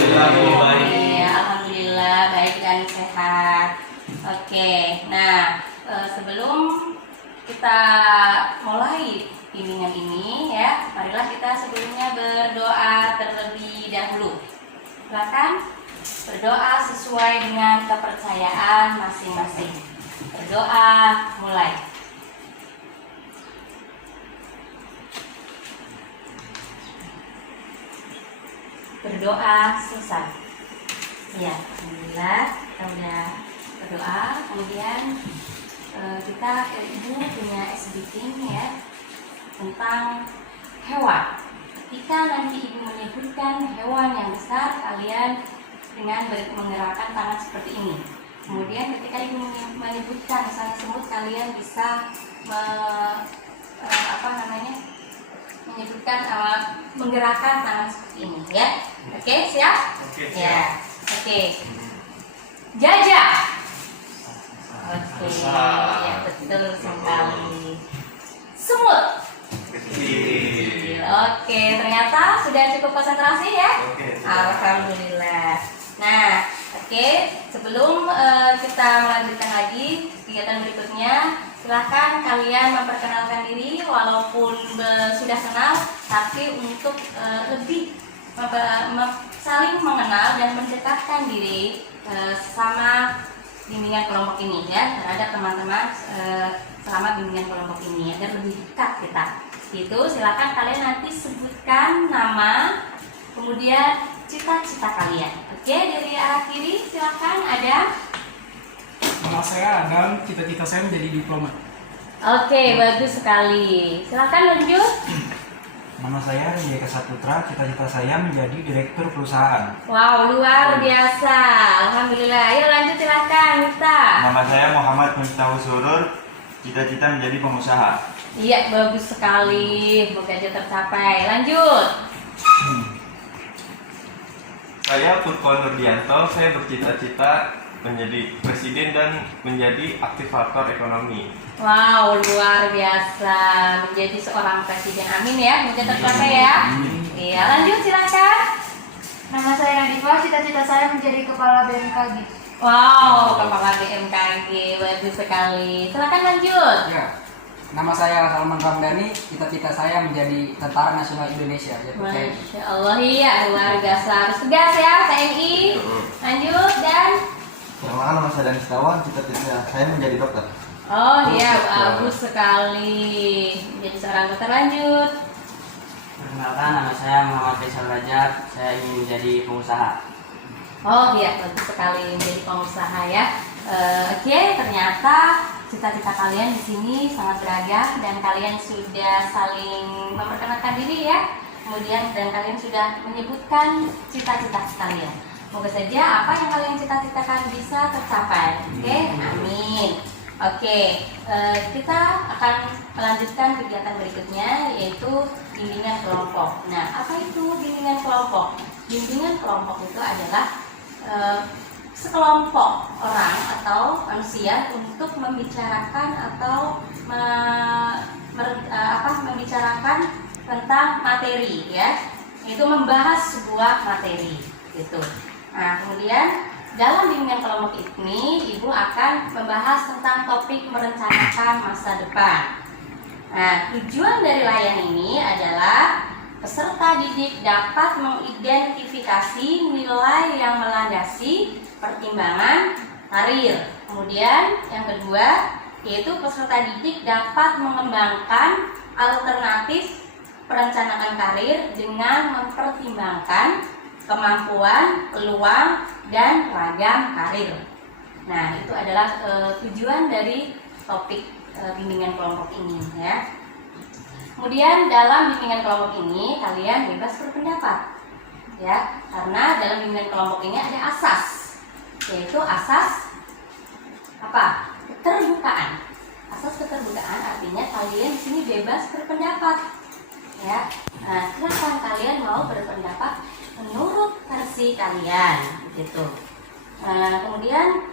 Alhamdulillah baik dan sehat. Oke, nah sebelum kita mulai bimbingan ini ya, marilah kita sebelumnya berdoa terlebih dahulu. Silakan berdoa sesuai dengan kepercayaan masing-masing. Berdoa mulai. Berdoa selesai. Ya, alhamdulillah kita udah berdoa. Kemudian kita ibu punya exhibiting ya tentang hewan. Ketika nanti ibu menyebutkan hewan yang besar, kalian dengan menggerakkan tangan seperti ini. Kemudian ketika ibu menyebutkan misalnya semut, kalian bisa menyebutkan menggerakkan tangan seperti ini ya. Oke, siap? Oke, siap. Ya. Oke. Jajah. Oke. Ya, betul sekali. Semut. Kecil. Oke, ternyata sudah cukup konsentrasi ya? Oke. Alhamdulillah. Nah, oke, sebelum kita melanjutkan lagi kegiatan berikutnya, silahkan kalian memperkenalkan diri walaupun sudah kenal, tapi untuk lebih saling mengenal dan mendekatkan diri sama bimbingan kelompok ini ya, terhadap teman-teman selama bimbingan kelompok ini agar lebih dekat kita. Itu silakan kalian nanti sebutkan nama, kemudian cita-cita kalian. Oke, dari arah kiri silakan ada. Nama saya Adam, cita-cita saya menjadi diplomat. Oke, bagus sekali. Silakan lanjut. Nama saya Rijeka Saputra, cita-cita saya menjadi direktur perusahaan. Wow, luar biasa. Alhamdulillah. Ayo lanjut silakan, Mita. Nama saya Muhammad Miftahul Surur, cita-cita menjadi pengusaha. Iya, bagus sekali. Semoga aja tercapai. Lanjut. Saya Purko Nurdianto, saya bercita-cita menjadi presiden dan menjadi aktivator ekonomi. Wow, luar biasa. Menjadi seorang presiden. Amin ya. Semoga tercapai ya. Iya, lanjut silakan. Nama saya Nadifa, cita-cita saya menjadi kepala BMKG. Wow, kepala BMKG. Bagus sekali. Silakan lanjut. Ya, nama saya Salman Ramdhani, cita-cita saya menjadi Tentara Nasional Indonesia. TNI. Masya Allah, iya luar biasa. Harus tegas ya, TNI. Lanjut dan Perkenalkan, nama saya Danis Setiawan, cita-cita saya menjadi dokter. oh iya, bagus sekali. Menjadi seorang dokter. Lanjut. Perkenalkan, nama saya Muhammad Faisal Rajab, saya ingin menjadi pengusaha. Oh iya, bagus sekali menjadi pengusaha ya. Oke, ternyata cita-cita kalian di sini sangat beragam dan kalian sudah saling memperkenalkan diri ya. Kemudian dan kalian sudah menyebutkan cita-cita kalian. Semoga saja apa yang kalian cita-citakan bisa tercapai. Oke, amin. Oke, kita akan melanjutkan kegiatan berikutnya yaitu bimbingan kelompok. Nah, apa itu bimbingan kelompok? Bimbingan kelompok itu adalah sekelompok orang atau manusia untuk membicarakan atau membicarakan tentang materi ya, yaitu membahas sebuah materi gitu. Nah, kemudian dalam bimbingan kelompok ini ibu akan membahas tentang topik merencanakan masa depan. Nah, tujuan dari layan ini adalah peserta didik dapat mengidentifikasi nilai yang melandasi pertimbangan karir. Kemudian yang kedua yaitu peserta didik dapat mengembangkan alternatif perencanaan karir dengan mempertimbangkan kemampuan, peluang, dan ragam karir. Nah, itu adalah tujuan dari topik bimbingan kelompok ini ya. Kemudian dalam bimbingan kelompok ini kalian bebas berpendapat ya, karena dalam bimbingan kelompok ini ada asas, yaitu asas apa? Keterbukaan. Asas keterbukaan artinya kalian di sini bebas berpendapat ya. Nah, silakan kalian mau berpendapat menurut versi kalian gitu. Nah, kemudian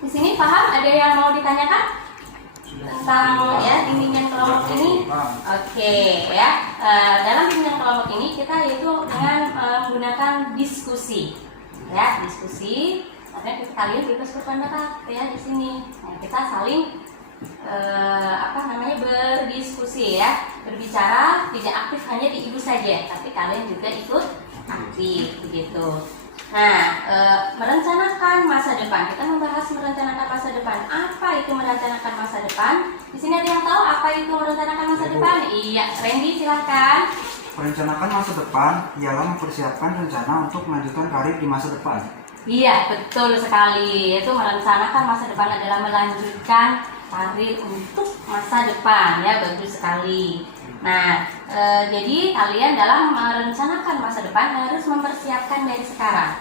di sini paham, ada yang mau ditanyakan tentang ya bimbingan kelompok ini? Oke ya. Dalam bimbingan kelompok ini kita yaitu dengan menggunakan menggunakan diskusi. Ya, diskusi. Artinya kalian bebas berpendapat ya di sini. Nah, kita saling berdiskusi ya, berbicara, tidak aktif hanya di ibu saja, tapi kalian juga ikut aktif begitu. Nah, merencanakan masa depan. Kita membahas merencanakan masa depan. Apa itu merencanakan masa depan? Di sini ada yang tahu apa itu merencanakan masa depan? Iya, Randy silahkan. Merencanakan masa depan ialah mempersiapkan rencana untuk melanjutkan karir di masa depan. Iya, betul sekali. Itu merencanakan masa depan adalah melanjutkan karir untuk masa depan ya, bagus sekali. Nah, jadi kalian dalam merencanakan masa depan harus mempersiapkan dari sekarang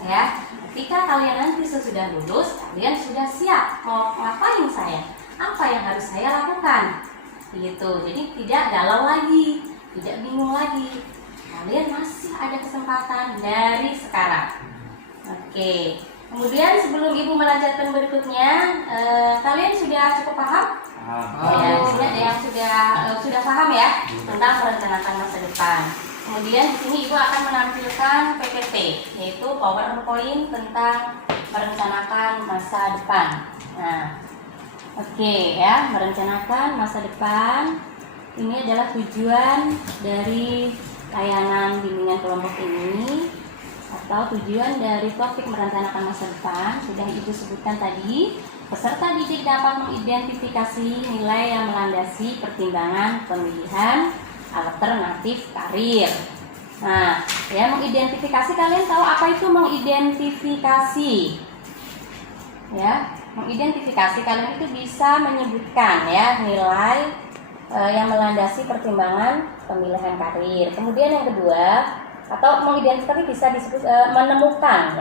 ya. Ketika kalian nanti sesudah lulus, kalian sudah siap mau ngapain saya, apa yang harus saya lakukan gitu. Jadi tidak galau lagi, tidak bingung lagi. Kalian masih ada kesempatan dari sekarang. Oke. Kemudian sebelum Ibu melanjutkan berikutnya, kalian sudah cukup paham? Ya, di sini ada yang sudah paham ya tentang merencanakan masa depan. Kemudian di sini Ibu akan menampilkan PPT, yaitu PowerPoint tentang merencanakan masa depan. Nah, oke ya, merencanakan masa depan. Ini adalah tujuan dari layanan bimbingan kelompok ini, atau tujuan dari topik merencanakan masa depan. Sudah Ibu sebutkan tadi, peserta didik dapat mengidentifikasi nilai yang melandasi pertimbangan pemilihan alternatif karir. Nah, ya, mengidentifikasi, kalian tahu apa itu mengidentifikasi? Ya, mengidentifikasi kalian itu bisa menyebutkan ya nilai yang melandasi pertimbangan pemilihan karir. Kemudian yang kedua, atau mengidentifikasi bisa disebut menemukan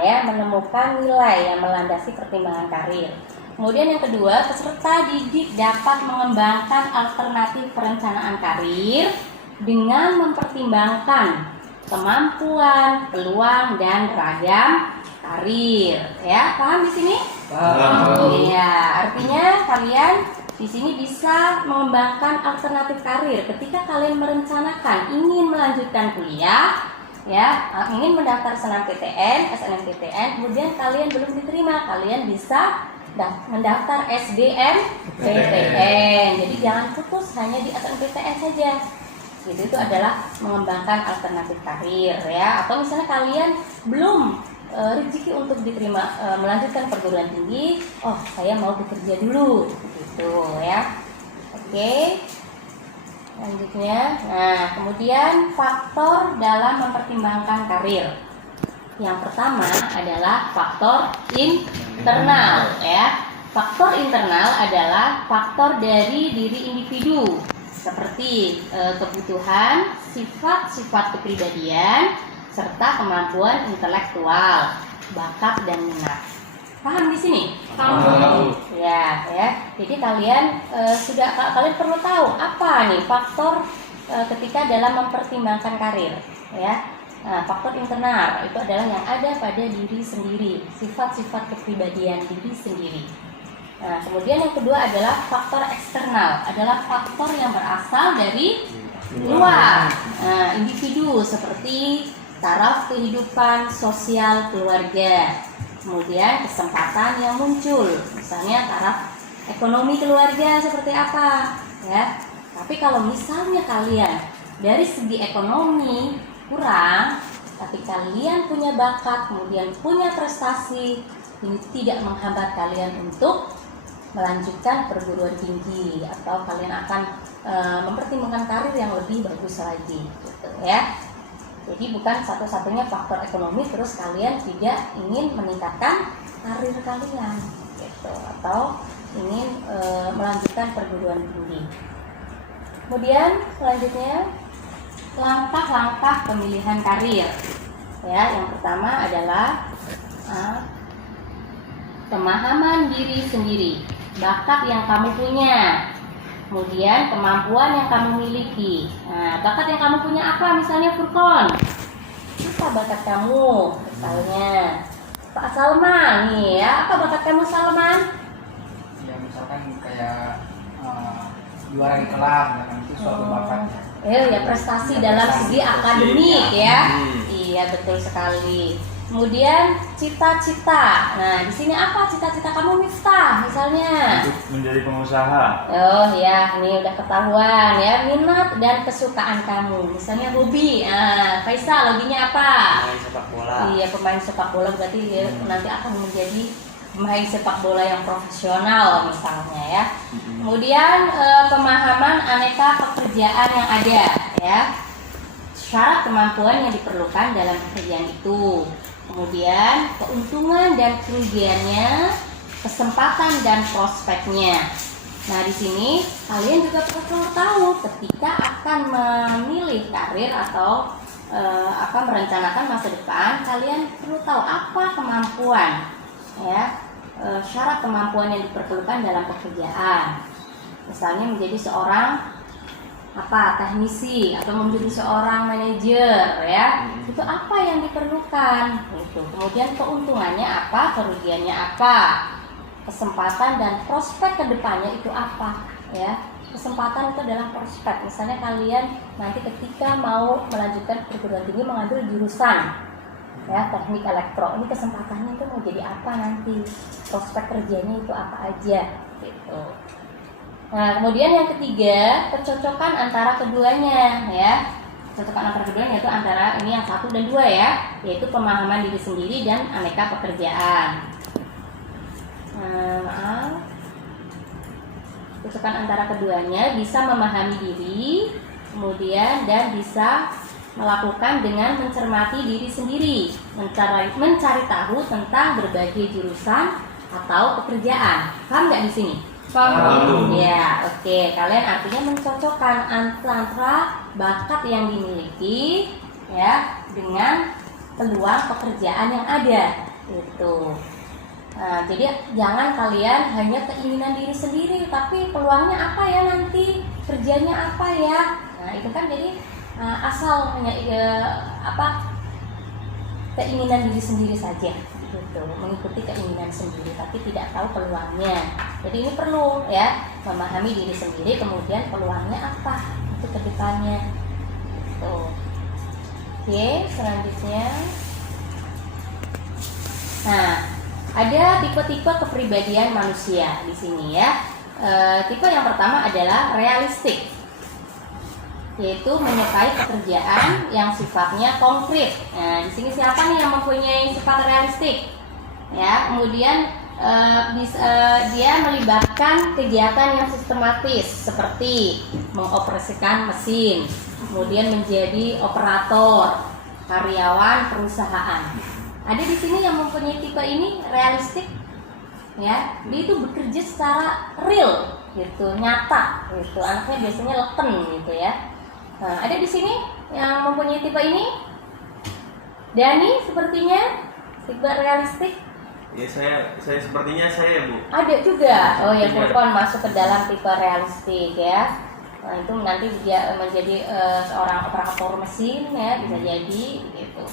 nilai yang melandasi pertimbangan karir. Kemudian yang kedua, peserta didik dapat mengembangkan alternatif perencanaan karir dengan mempertimbangkan kemampuan, peluang, dan ragam karir. Ya, paham di sini? Paham. Iya, artinya kalian di sini bisa mengembangkan alternatif karir ketika kalian merencanakan ingin melanjutkan kuliah. Ya, ingin mendaftar SNMPTN, kemudian kalian belum diterima, kalian bisa mendaftar SBMPTN. Jadi jangan fokus hanya di SNMPTN saja. Gitu, itu adalah mengembangkan alternatif karir ya. Atau misalnya kalian belum rezeki untuk diterima melanjutkan perguruan tinggi, oh saya mau bekerja dulu, gitu ya. Oke. Selanjutnya, nah kemudian faktor dalam mempertimbangkan karir. Yang pertama adalah faktor internal ya. Faktor internal adalah faktor dari diri individu seperti kebutuhan, sifat-sifat kepribadian, serta kemampuan intelektual, bakat dan minat. Paham di sini? Paham. Ya. Jadi kalian kalian perlu tahu apa nih faktor ketika dalam mempertimbangkan karir, ya. Nah, faktor internal itu adalah yang ada pada diri sendiri, sifat-sifat kepribadian diri sendiri. Nah, kemudian yang kedua adalah faktor eksternal, adalah faktor yang berasal dari luar, individu seperti taraf kehidupan sosial keluarga. Kemudian kesempatan yang muncul, misalnya taraf ekonomi keluarga seperti apa, ya. Tapi kalau misalnya kalian dari segi ekonomi kurang, tapi kalian punya bakat, kemudian punya prestasi, ini tidak menghambat kalian untuk melanjutkan perguruan tinggi, atau kalian akan mempertimbangkan karir yang lebih bagus lagi, gitu ya. Jadi bukan satu-satunya faktor ekonomi terus kalian tidak ingin meningkatkan karir kalian, gitu, atau ingin melanjutkan perguruan tinggi. Kemudian selanjutnya langkah-langkah pemilihan karir. Ya, yang pertama adalah pemahaman diri sendiri, bakat yang kamu punya. Kemudian kemampuan yang kamu miliki. Nah, bakat yang kamu punya apa? Misalnya Furkon, apa bakat kamu? Misalnya Pak Salman nih ya, apa bakat kamu Salman? Ya misalkan kayak juara di kelas, itu suatu bakat. Ya prestasi dalam segi akademik ya. Iya, betul sekali. Kemudian cita-cita. Nah, di sini apa cita-cita kamu, Miftah? Misalnya. Untuk menjadi pengusaha. Oh ya, ini udah ketahuan ya, minat dan kesukaan kamu. Misalnya hobi. Faisal, hobinya apa? Main sepak bola. Iya, pemain sepak bola, berarti dia nanti akan menjadi pemain sepak bola yang profesional misalnya ya. Kemudian pemahaman aneka pekerjaan yang ada ya. Syarat kemampuan yang diperlukan dalam pekerjaan itu. Kemudian keuntungan dan kerugiannya, kesempatan dan prospeknya. Nah, di sini kalian juga perlu tahu ketika akan memilih karir atau akan merencanakan masa depan, kalian perlu tahu apa kemampuan ya, syarat kemampuan yang diperlukan dalam pekerjaan. Misalnya menjadi seorang teknisi atau menjadi seorang manajer ya, itu apa yang diperlukan itu. Kemudian keuntungannya apa, kerugiannya apa, kesempatan dan prospek kedepannya itu apa ya. Kesempatan itu adalah prospek. Misalnya kalian nanti ketika mau melanjutkan perguruan tinggi mengambil jurusan ya teknik elektro, ini kesempatannya itu mau jadi apa nanti, prospek kerjanya itu apa aja gitu. Nah, kemudian yang ketiga, percocokan antara keduanya ya. Percocokan antara keduanya yaitu antara ini yang 1 dan 2 ya, yaitu pemahaman diri sendiri dan aneka pekerjaan. Percocokan antara keduanya bisa memahami diri, kemudian dan bisa melakukan dengan mencermati diri sendiri, mencari tahu tentang berbagai jurusan atau pekerjaan. Paham nggak di sini? Paham. Ya, oke. Kalian artinya mencocokkan antara bakat yang dimiliki ya dengan peluang pekerjaan yang ada. Itu. Nah, jadi jangan kalian hanya keinginan diri sendiri, tapi peluangnya apa ya nanti, kerjanya apa ya. Nah, itu kan jadi asal hanya keinginan diri sendiri saja gitu, mengikuti keinginan sendiri tapi tidak tahu peluangnya. Jadi ini perlu ya, memahami diri sendiri, kemudian peluangnya apa untuk kedepannya gitu. Oke, selanjutnya nah, ada tipe-tipe kepribadian manusia di sini ya. Tipe yang pertama adalah realistik, yaitu menyukai pekerjaan yang sifatnya konkret. Nah, di sini siapa nih yang mempunyai sifat realistik? Ya, kemudian dia melibatkan kegiatan yang sistematis seperti mengoperasikan mesin, kemudian menjadi operator, karyawan perusahaan. Ada di sini yang mempunyai tipe ini realistik, ya, dia itu bekerja secara real, gitu, nyata, gitu. Anaknya biasanya leken, gitu ya. Nah, ada di sini yang mempunyai tipe ini. Dani sepertinya tipe realistik. Ya, saya sepertinya saya, Bu. Ada juga. Oh ya, Furqon masuk ke dalam tipe realistik ya. Nah, itu nanti dia menjadi seorang operator mesin ya, bisa jadi gitu.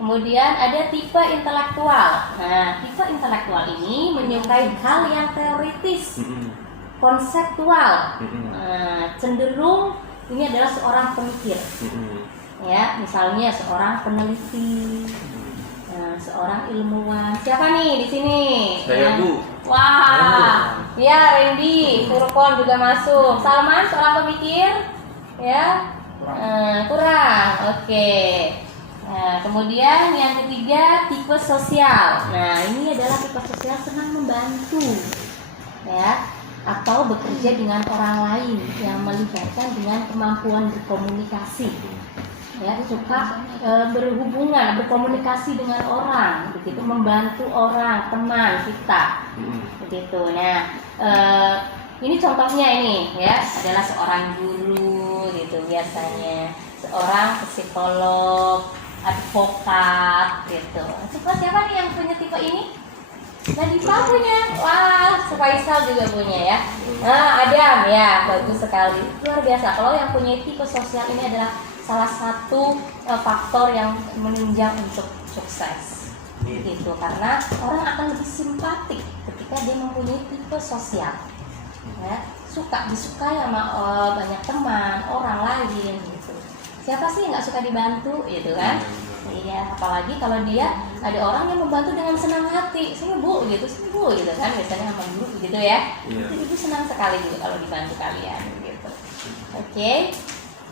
Kemudian ada tipe intelektual. Nah, tipe intelektual ini menyukai hal yang teoritis, konseptual, cenderung ini adalah seorang pemikir, ya, misalnya seorang peneliti, seorang ilmuwan. Siapa nih di sini? Saya, Bu. Wah, ya, Randy, Furqon juga masuk. Salman seorang pemikir, ya, kurang. Oke. Nah, kemudian yang ketiga tipe sosial. Nah, ini adalah tipe sosial senang membantu, ya, atau bekerja dengan orang lain yang melibatkan dengan kemampuan berkomunikasi, ya, suka berhubungan, berkomunikasi dengan orang, begitu, membantu orang, teman kita, begitu. Nah, ini contohnya ini, ya, adalah seorang guru, gitu, biasanya seorang psikolog, advokat, gitu. Siapa nih yang punya tipe ini? Nadifa punya, wah, Faisal juga punya ya. Nah, Adam ya, bagus sekali, luar biasa. Kalau yang punya tipe sosial ini adalah salah satu faktor yang menunjang untuk sukses, gitu. Karena orang akan lebih simpatik ketika dia mempunyai tipe sosial, ya, disukai sama banyak teman, orang lain, gitu. Siapa sih yang nggak suka dibantu, gitu kan? Iya, apalagi kalau dia ada orang yang membantu dengan senang hati, sini bu gitu kan, biasanya sama guru gitu ya. Iya. Itu ibu senang sekali gitu kalau dibantu kalian gitu. Oke.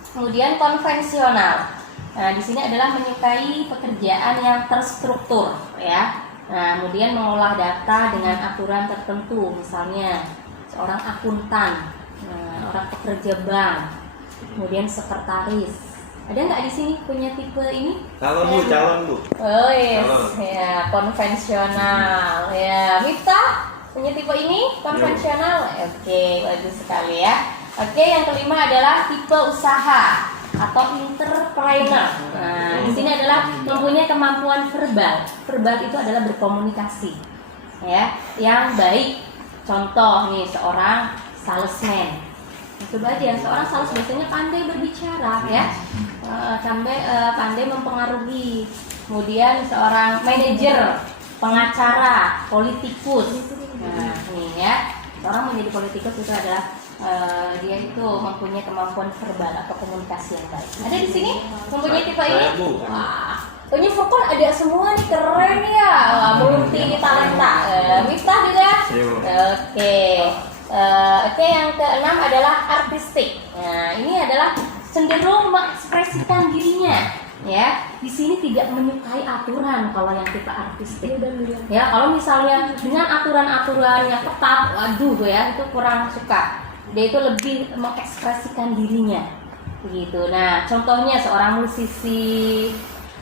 Kemudian konvensional. Nah, di sini adalah menyukai pekerjaan yang terstruktur ya. Nah, kemudian mengolah data dengan aturan tertentu, misalnya seorang akuntan, orang pekerja bank, kemudian sekretaris. Ada nggak di sini punya tipe ini? Calon bu. Oh yes, Calon. ya konvensional. Ya, Miftah punya tipe ini konvensional. Oke, bagus sekali ya. Oke, yang kelima adalah tipe usaha atau entrepreneur. Nah, di sini adalah mempunyai kemampuan verbal. Verbal itu adalah berkomunikasi, ya, yang baik. Contoh nih, seorang salesman. Coba aja, seorang sales biasanya pandai berbicara, ya, pandai mempengaruhi. Kemudian seorang manajer, pengacara, politikus. Nah, nih ya, seorang menjadi politikus itu adalah dia itu mempunyai kemampuan verbal atau komunikasi yang baik. Ada di sini mempunyai tipe ini? Saya, Bu. Wah, ini Furqan ada semua nih, keren ya. Wah, multi talenta. Miftah juga? Oke. Oke, yang keenam adalah artistik. Nah, ini adalah cenderung mengekspresikan dirinya. Ya, di sini tidak menyukai aturan kalau yang tipe artistik. Ya, kalau misalnya dengan aturan-aturan yang ketat, waduh ya, itu kurang suka. Dia itu lebih mengekspresikan dirinya, begitu. Nah, contohnya seorang musisi,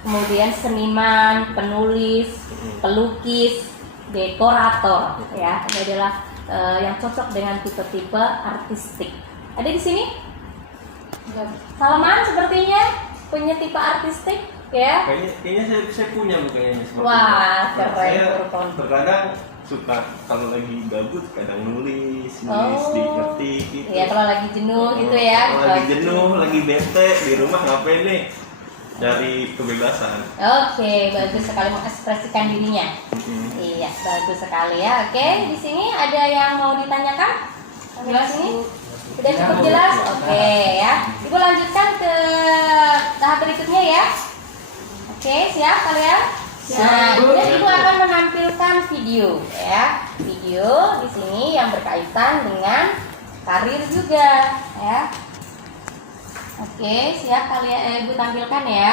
kemudian seniman, penulis, pelukis, dekorator, ya, ini adalah yang cocok dengan tipe-tipe artistik. Ada di sini? Salaman sepertinya punya tipe artistik, ya? Kayaknya saya punya bu kayaknya. Wah, keren. Saya Furqan. terkadang suka kalau lagi gabut kadang nulis ngetik gitu. Iya, kalau lagi jenuh gitu ya. Kalau lagi jenuh, lagi bete di rumah ngapain nih? Dari kebebasan. Oke, bagus sekali mengekspresikan dirinya. Iya, bagus sekali ya. Oke, di sini ada yang mau ditanyakan? Di sini sudah cukup jelas. Oke ya. Ibu lanjutkan ke tahap berikutnya ya. Oke, siap kalian? Nah, kemudian ibu akan menampilkan video ya. Video di sini yang berkaitan dengan karir juga ya. Oke, siap kalian ibu tampilkan ya.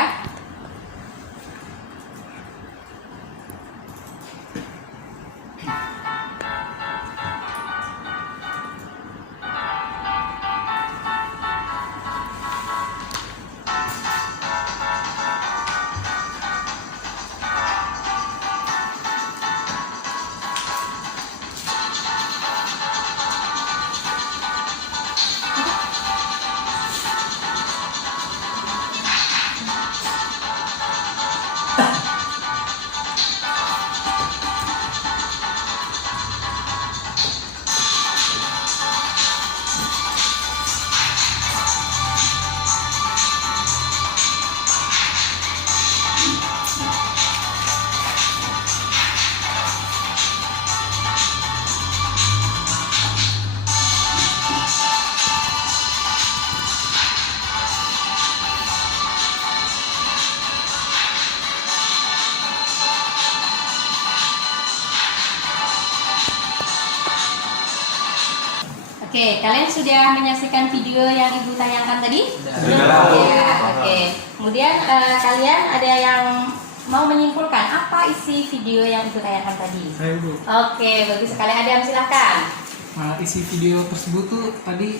Oke, kalian sudah menyaksikan video yang ibu tayangkan tadi? Sudah. Ya, oke. Kemudian kalian ada yang mau menyimpulkan apa isi video yang ibu tayangkan tadi? Saya Bu. Oke, bagus sekali. Adam, silahkan. Nah, isi video tersebut tuh tadi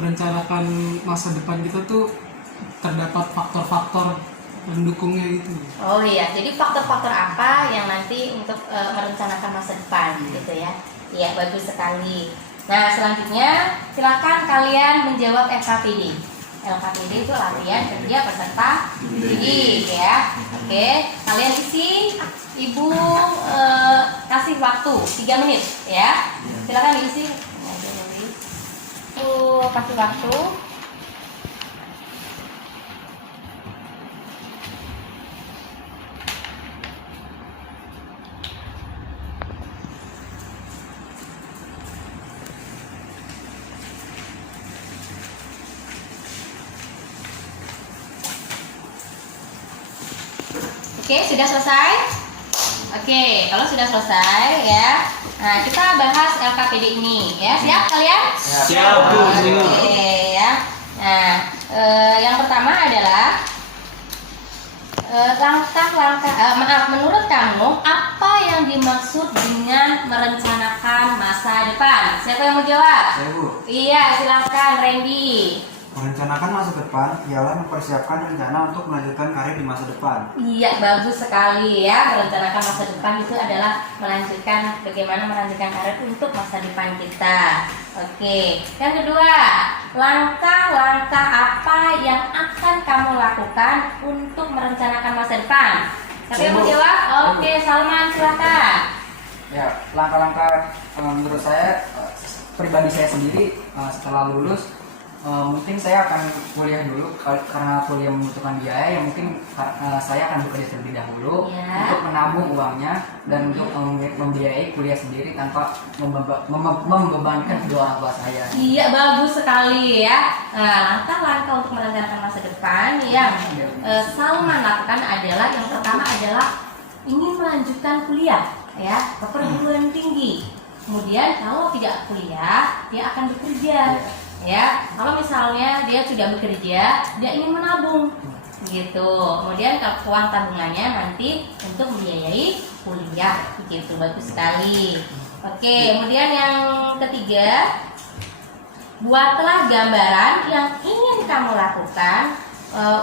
merencanakan masa depan kita tuh terdapat faktor-faktor pendukungnya itu. Oh iya, jadi faktor-faktor apa yang nanti untuk merencanakan masa depan gitu ya? Iya, bagus sekali. Nah, selanjutnya silakan kalian menjawab LKPD. LKPD itu latihan kerja peserta didik ya. Oke, kalian isi, ibu kasih waktu 3 menit ya. Silakan diisi. Ibu kasih waktu. Oke, sudah selesai? Oke, kalau sudah selesai ya. Nah, kita bahas LKPD ini ya. Siap kalian? Siap, Bu. Oke ya. Nah, yang pertama adalah menurut kamu apa yang dimaksud dengan merencanakan masa depan? Siapa yang mau jawab? Saya, Bu. Iya, silakan Randy. Merencanakan masa depan ialah mempersiapkan rencana untuk melanjutkan karir di masa depan. Iya, bagus sekali ya. Merencanakan masa depan itu adalah bagaimana melanjutkan karir untuk masa depan kita. Oke, yang kedua, langkah-langkah apa yang akan kamu lakukan untuk merencanakan masa depan? Siapa yang mau jawab? Oke, Salman silakan. Ya, langkah-langkah menurut saya pribadi saya sendiri setelah lulus mungkin saya akan kuliah dulu karena kuliah membutuhkan biaya ya mungkin saya akan bekerja terlebih dahulu Ya. untuk menabung uangnya dan untuk membiayai kuliah sendiri tanpa membebankan kedua orang tua saya. Iya, bagus sekali ya. Nah, langkah-langkah untuk merencanakan masa depan yang Salman lakukan adalah yang pertama adalah ingin melanjutkan kuliah ya ke perguruan tinggi. Kemudian kalau tidak kuliah dia akan bekerja. Ya, kalau misalnya dia sudah bekerja, dia ingin menabung, gitu. Kemudian uang tabungannya nanti untuk membiayai kuliah, gitu. Bagus sekali. Oke, kemudian yang ketiga, buatlah gambaran yang ingin kamu lakukan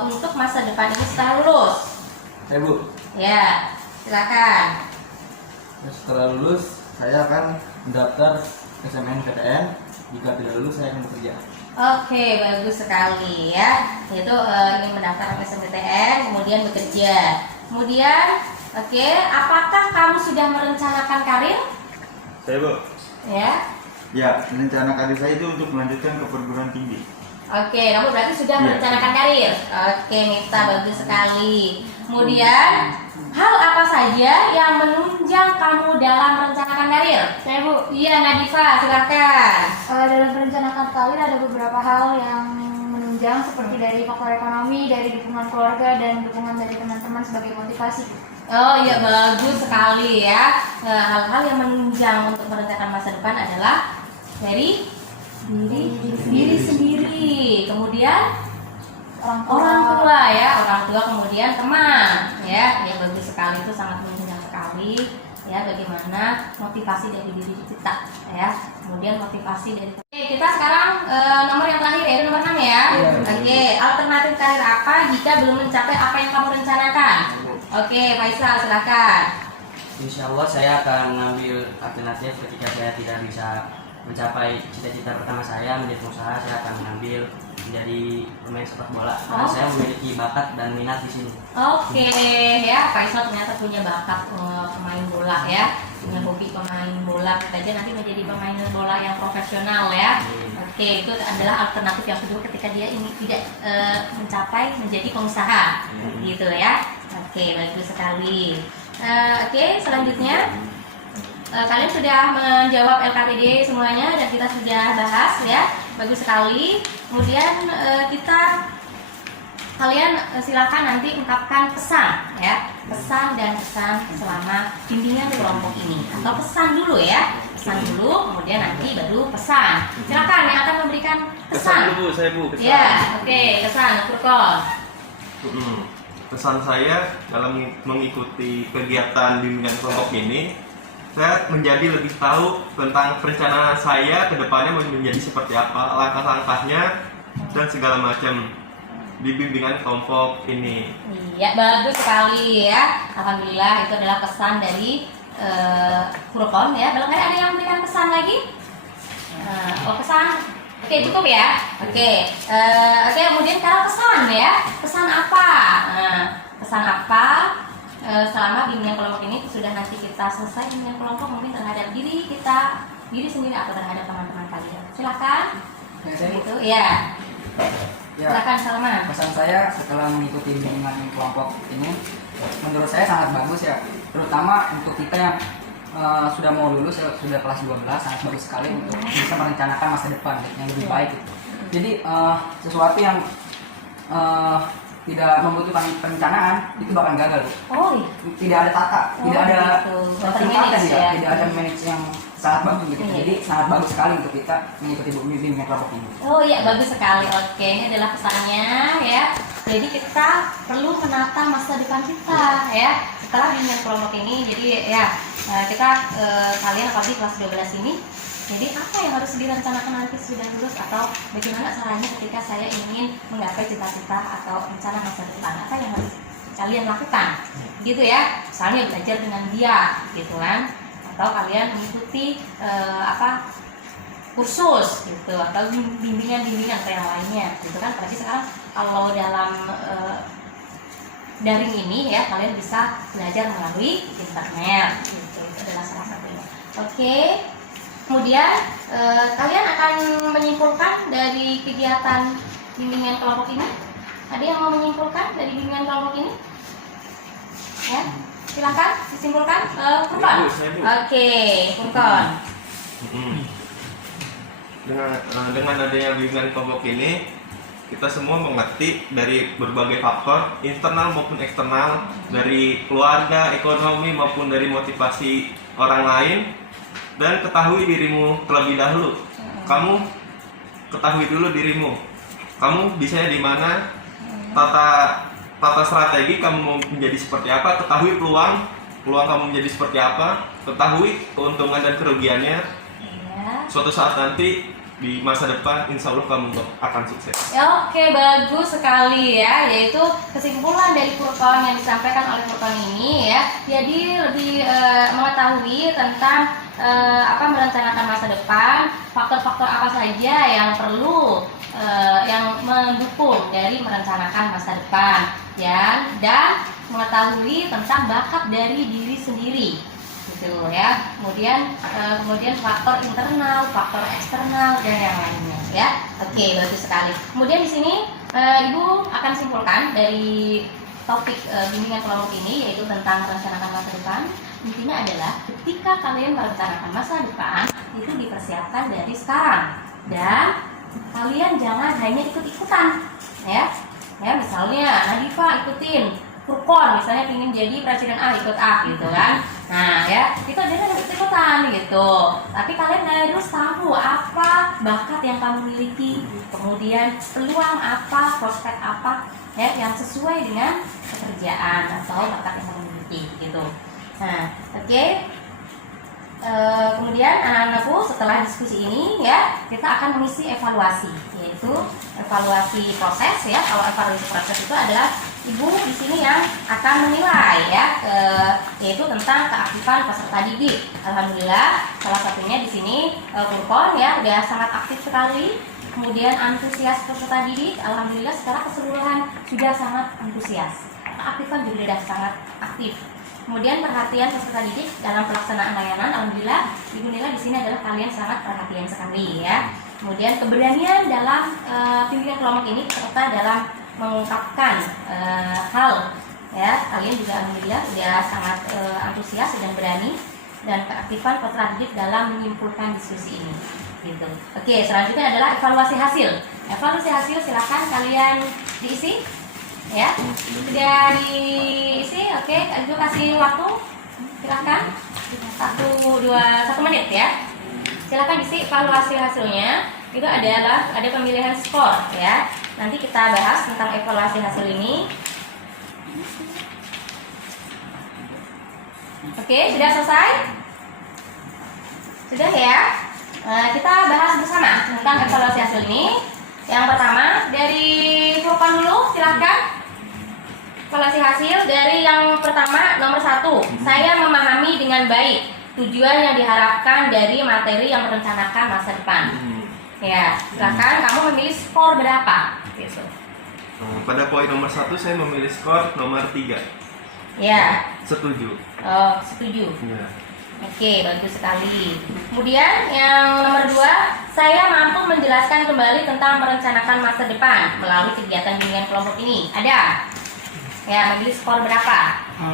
untuk masa depan ini setelah lulus. Saya, Bu, Ya, silakan. setelah lulus saya akan mendaftar SNMPTN. Jika tidak lulus saya akan bekerja. Oke, bagus sekali ya. Itu ingin mendaftar SNMPTN, kemudian bekerja. Kemudian, oke, apakah kamu sudah merencanakan karir? Saya, Bu. Ya. Ya, rencana karir saya itu untuk melanjutkan ke perguruan tinggi. Oke, kamu berarti sudah Iya. merencanakan karir. Oke, Mifta, bagus sekali. Kemudian, hal apa saja yang menunjang kamu dalam merencanakan karir? Saya, Bu. Iya, Nadifa, silakan. Dalam merencanakan karir ada beberapa hal yang menunjang seperti dari faktor ekonomi, dari dukungan keluarga, dan dukungan dari teman-teman sebagai motivasi. Oh iya, bagus sekali ya. Nah, hal-hal yang menunjang untuk merencanakan masa depan adalah dari diri sendiri, kemudian orang tua ya, orang tua kemudian teman ya. Ya, bagus sekali, itu sangat menunjang sekali ya, bagaimana motivasi dari diri kita ya, kemudian motivasi dari. Oke, kita sekarang nomor yang terakhir yaitu nomor 6 ya. Oke, alternatif karir apa jika belum mencapai apa yang kamu rencanakan? Oke, Faisal silakan. Insya Allah saya akan mengambil alternatif ketika saya tidak bisa mencapai cita-cita pertama saya menjadi pengusaha. Saya akan mengambil menjadi pemain sepak bola karena saya memiliki bakat dan minat di sini. Oke, ya, Faisal ternyata punya bakat pemain bola ya, punya hobi pemain bola. Kita aja nanti menjadi pemain bola yang profesional ya. Oke, itu adalah alternatif yang kedua ketika dia ini tidak mencapai menjadi pengusaha, gitu ya. Oke, bagus sekali. Oke, selanjutnya kalian sudah menjawab LKPD semuanya dan kita sudah bahas ya, bagus sekali. Kemudian kalian silakan nanti ungkapkan pesan ya, pesan dan kesan selama bimbingan kelompok ini, atau pesan dulu ya, pesan dulu, kemudian nanti baru pesan. Silakan yang akan memberikan Kesan pesan. dulu, Bu. Saya, Bu. Kesan. Ya, oke, kesan, Furqon. Pesan saya dalam mengikuti kegiatan bimbingan kelompok ini, saya menjadi lebih tahu tentang perencanaan saya ke depannya menjadi seperti apa, langkah-langkahnya dan segala macam di bimbingan kelompok ini. Iya, bagus sekali ya. Alhamdulillah, itu adalah pesan dari Furqon ya. Barangkali ada yang memberikan pesan lagi? Pesan. Oke, cukup ya. Oke, kemudian kalau pesan ya, pesan apa? Pesan apa? Selama bimbingan kelompok ini sudah nanti kita selesai bimbingan kelompok, mungkin terhadap diri kita, diri sendiri atau terhadap teman-teman kalian. Silakan. Ya, saya, Bu. Itu ya. Ya, Silakan Salman. pesan saya setelah mengikuti bimbingan kelompok ini menurut saya sangat bagus ya, terutama untuk kita yang sudah mau lulus ya, sudah kelas 12, sangat bagus sekali untuk bisa merencanakan masa depan yang lebih baik gitu. Jadi sesuatu yang tidak membutuhkan perencanaan itu bakal gagal, Bu. Oh iya. Tidak ada tata, Oh, tidak ada gitu. tertempatan Termanage, ya, ya. tidak ada manage yang sangat bagus gitu. Iya. Jadi sangat bagus sekali untuk kita mengikuti bimbingan kelompok ini. Oh iya, bagus sekali. Oke, ini adalah pesannya ya. Jadi kita perlu menata masa depan kita ya. Setelah bimbingan kelompok ini, jadi ya kita kalian apalagi kelas 12 ini, jadi apa yang harus direncanakan nanti sudah lulus, atau bagaimana caranya ketika saya ingin menggapai cita-cita atau rencana masa depan, apa yang harus kalian lakukan gitu ya. Misalnya belajar dengan dia gitu kan, atau kalian mengikuti kursus gitu, atau bimbingan atau yang lainnya gitu kan. Tapi sekarang kalau dalam daring ini ya, kalian bisa belajar melalui internet gitu. Itu adalah salah satunya. Oke. Kemudian kalian akan menyimpulkan dari kegiatan bimbingan kelompok ini. Ada yang mau menyimpulkan dari bimbingan kelompok ini? Ya, silakan disimpulkan. Furqon. Oke, Furqon. Dengan adanya bimbingan kelompok ini, kita semua mengerti dari berbagai faktor internal maupun eksternal, dari keluarga, ekonomi maupun dari motivasi orang lain. Dan ketahui dirimu terlebih dahulu. Kamu ketahui dulu dirimu. Kamu bisanya di mana? Tata strategi kamu mau menjadi seperti apa? Ketahui peluang kamu menjadi seperti apa? Ketahui keuntungan dan kerugiannya. Suatu saat nanti di masa depan, insya Allah kamu akan sukses. Oke, bagus sekali ya. Yaitu kesimpulan dari Furqon yang disampaikan oleh Furqon ini ya. Jadi lebih mengetahui tentang merencanakan masa depan, faktor-faktor apa saja yang perlu yang mendukung dari merencanakan masa depan ya, dan mengetahui tentang bakat dari diri sendiri gitu ya. Kemudian faktor internal, faktor eksternal dan yang lainnya ya. Oke, bagus sekali. Kemudian di sini Ibu akan simpulkan dari topik bimbingan kelompok ini, yaitu tentang merencanakan masa depan. Intinya adalah ketika kalian merencanakan masa depan itu dipersiapkan dari sekarang, dan kalian jangan hanya ikut-ikutan ya. Ya, misalnya Nadifa ikutin Furqon, misalnya ingin jadi presiden A, ikut A gitu kan. Nah ya, itu aja ikut-ikutan gitu. Tapi kalian harus tahu apa bakat yang kamu miliki, kemudian peluang apa, prospek apa ya yang sesuai dengan pekerjaan atau bakat yang kamu miliki gitu. Nah, oke. Kemudian anak-anakku, setelah diskusi ini ya, kita akan mengisi evaluasi, yaitu evaluasi proses ya. Kalau evaluasi proses itu adalah Ibu di sini yang akan menilai ya, yaitu tentang keaktifan peserta didik. Alhamdulillah, salah satunya di sini Furqon ya, udah sangat aktif sekali. Kemudian antusias peserta didik, alhamdulillah secara keseluruhan sudah sangat antusias. Keaktifan juga sudah sangat aktif. Kemudian perhatian peserta didik dalam pelaksanaan layanan, alhamdulillah Ibu Nila di sini adalah kalian sangat perhatian sekali ya. Kemudian keberanian dalam pimpinan kelompok ini serta dalam mengungkapkan hal ya, kalian juga alhamdulillah sudah sangat antusias dan berani, dan keaktifan peserta didik dalam menyimpulkan diskusi ini gitu. Oke, selanjutnya adalah evaluasi hasil. Evaluasi hasil silakan kalian diisi. Ya, sudah diisi. Oke, Ibu kasih waktu, silakan 1 menit ya. Silakan isi evaluasi hasilnya. Itu adalah ada pemilihan skor ya. Nanti kita bahas tentang evaluasi hasil ini. Oke, sudah selesai? Sudah ya. Kita bahas bersama tentang evaluasi hasil ini. Yang pertama dari Furqon dulu, silahkan. Evaluasi hasil dari yang pertama, nomor 1. Saya memahami dengan baik tujuan yang diharapkan dari materi yang merencanakan masa depan. Ya, silahkan kamu memilih skor berapa? Gitu. Pada poin nomor 1 saya memilih skor nomor 3. Ya. Setuju. Oh, setuju. Ya. Oke, bagus sekali. Kemudian yang nomor 2, saya mampu menjelaskan kembali tentang merencanakan masa depan melalui kegiatan bimbingan kelompok ini. Ada? Ya, memilih skor berapa?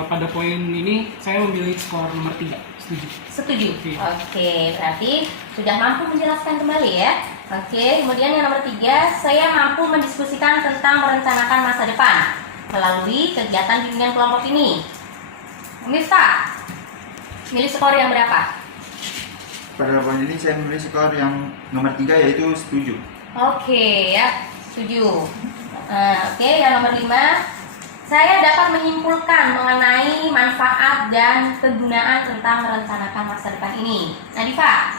Pada poin ini saya memilih skor nomor 3. Setuju. Setuju. Oke, berarti sudah mampu menjelaskan kembali ya. Oke, kemudian yang nomor 3, saya mampu mendiskusikan tentang merencanakan masa depan melalui kegiatan bimbingan kelompok ini. Pemirsa, milih skor yang berapa? Pada poin ini saya memilih skor yang nomor 3 yaitu setuju. Oke ya, setuju. Oke, yang nomor 5, saya dapat menyimpulkan mengenai manfaat dan kegunaan tentang merencanakan masa depan ini. Nadifa?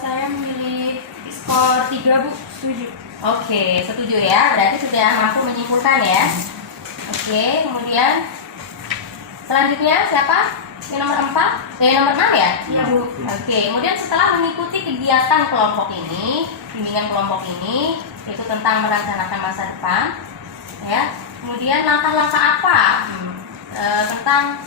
Saya memilih skor 3 Bu, setuju. Oke, setuju ya. Berarti sudah mampu menyimpulkan ya. Oke, kemudian selanjutnya siapa? Yang nomor 4? Nomor 6 ya? Iya Bu. Oke, kemudian setelah mengikuti kegiatan kelompok ini, bimbingan kelompok ini, itu tentang merencanakan masa depan, ya. Kemudian langkah-langkah apa tentang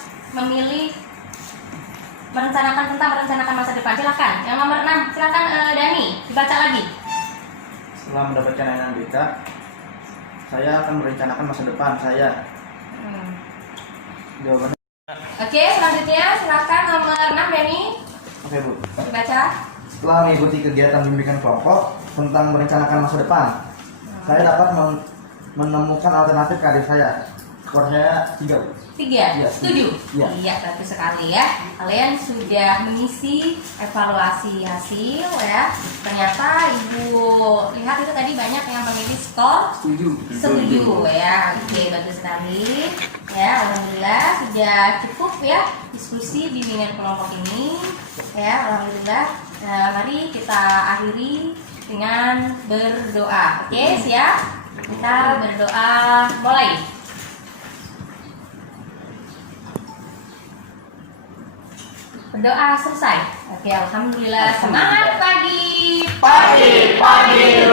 merencanakan masa depan? Silakan. Yang nomor 6, silakan Dani, dibaca lagi. Setelah mendapatkan NMBK, saya akan merencanakan masa depan saya. Jawabannya Oke, selanjutnya silakan nomor 6 Dani, oke Bu. dibaca. Setelah mengikuti kegiatan bimbingan kelompok tentang merencanakan masa depan, saya dapat menemukan alternatif karir saya. Skor saya 3 Bu. 3, Iya, setuju? iya. Iya, bagus sekali ya. Kalian sudah mengisi evaluasi hasil ya. Ternyata Ibu lihat itu tadi banyak yang memilih skor setuju ya. Oke, bagus sekali. Ya, alhamdulillah sudah cukup ya diskusi bimbingan kelompok ini. Ya, alhamdulillah. Mari kita akhiri dengan berdoa. Oke, siap? Kita berdoa mulai. Berdoa selesai. Oke, alhamdulillah. Semangat pagi. Pagi.